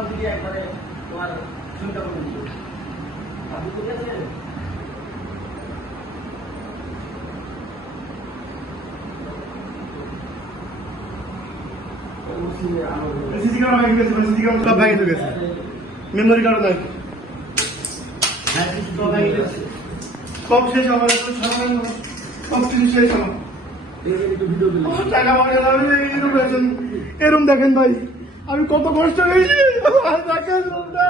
সব দিকে একবারে তোমার চিন্তা করে দিল। আপনি ঠিক আছে? সিসি ক্যামেরা ভেঙে গেছে, সিসি ক্যামেরা সব ভেঙে গেছে, মেমোরি কার্ড নাই, সব শেষ আমার, সব কিছু শেষ আমার। টাকা পয়সা এরম দেখেন ভাই, আমি কত কষ্ট হয়েছি, দেখেন রুমটা,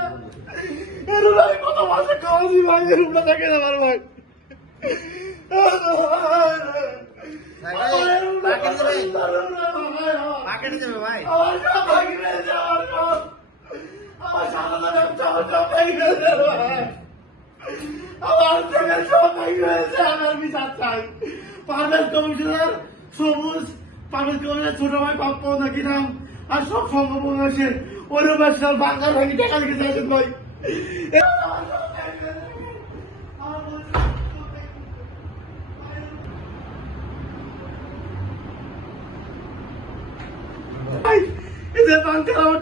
এরম আমি কত মাসে খাওয়াছি ভাই, এরমটা দেখেন আমার ভাই। ছোট ভাই পাপ্প নাকি নাম আর সব সম্ভব আছে ওই ব্যবসার বাংলা ভাই টাকা রেখে যাচ্ছেন ভাই।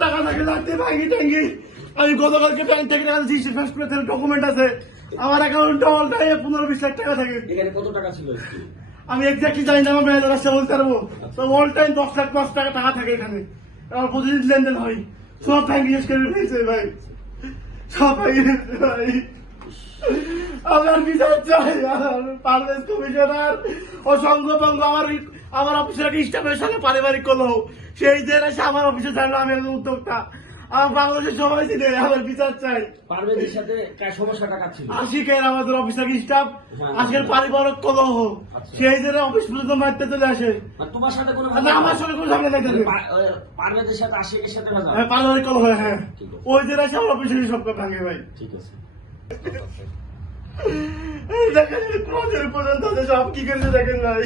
টাকা থাকে লাগতে ভাঙি টাঙ্গি, আমি গতকালকে ব্যাংক থেকে টাকা দিচ্ছি, ডকুমেন্ট আছে আমার অ্যাকাউন্টে অল টাইমে 15-20 লাখ টাকা থাকে। এখানে কত টাকা ছিল? আমি এক্স্যাক্টলি জানি না, আমার ম্যানেজার আসছে বলতে পারবো। তো অল টাইম 10 লাখ 5 টাকা টাকা থাকে এখানে, আমার প্রতিদিন লেনদেন হয়। সব ব্যাংক ইউজ করে ফেলছে ভাই, সব ভাই। আমার বিচার চাই, পারভেজ কমিশনার ও সংঘবঙ্গ আমার অফিসের একটা স্টাফের সঙ্গে পারিবারিক কলহ, সেই যে এসে আমার অফিসে থাকলো, আমি একজন উদ্যোক্তা, আমার বাংলাদেশের সবাই ছিল, আমার বিচার চাই। পারভেজের সাথে সমস্যাটা কাজ ছিল আশিকের, আমাদের অফিসের স্টাফ, আজকের পারিবারিক কলহ, সেই যে অফিস পর্যন্ত মারতে চলে আসে। তোমার সাথে কোনো আমার সঙ্গে কোনো ঝামেলা নাই, পারভেজের সাথে আশিকের সাথে পারিবারিক কলহ, হ্যাঁ ওই যে এসে আমার অফিসের সব ভাঙে ভাই। ঠিক আছে, দেখেন পর্যন্ত সব কি করেছে দেখেন ভাই।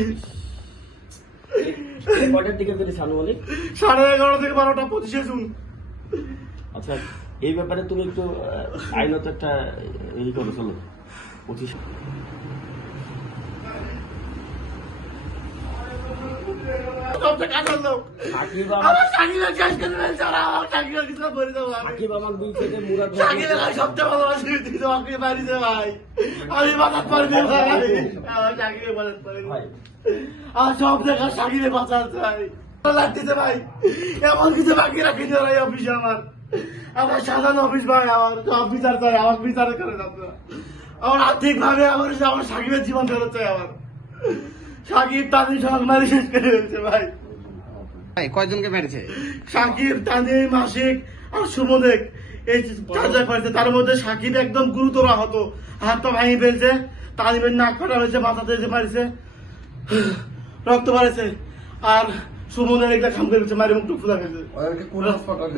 কয়টার দিকে পেরেছে আনুমানিক? 11:30 থেকে 12টা 25 জুন। আচ্ছা, এই ব্যাপারে তুমি একটু আইনত একটা ই করে চলো। 25 সব দেখা সাকিবে বাঁচার চাই লাগতেছে ভাই, এমন কিছু বাকি রাখি ভাই অফিসে আমার সাধারণ অফিস ভাই, আমার সব বিচার চাই, আমার বিচার করে আমার আর্থিক ভাবে আমার সাকিবের জীবন ফেরত চাই। আমার সাকিব তাদের সব মারি শেষ করে ফেলছে ভাই। কয়জনকে মেরেছে? সাকিব, তানিম, মাসিক আর সুমদেক, এই চারজন পাইছে। তার মধ্যে সাকিব একদম গুরুতর আহত, হাতটা ভাঙি ফেলছে, তানিমের নাক ফাটা হয়েছে, মাথাতে যে মারিছে, রক্ত বাড়েছে, আর সুমনের একটা খাম ফেলছে, মারি মুখ টুক ফুলা ফেলছে।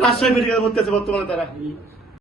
রাজশাহী মেডিকেলে ভর্তি আছে বর্তমানে তারা।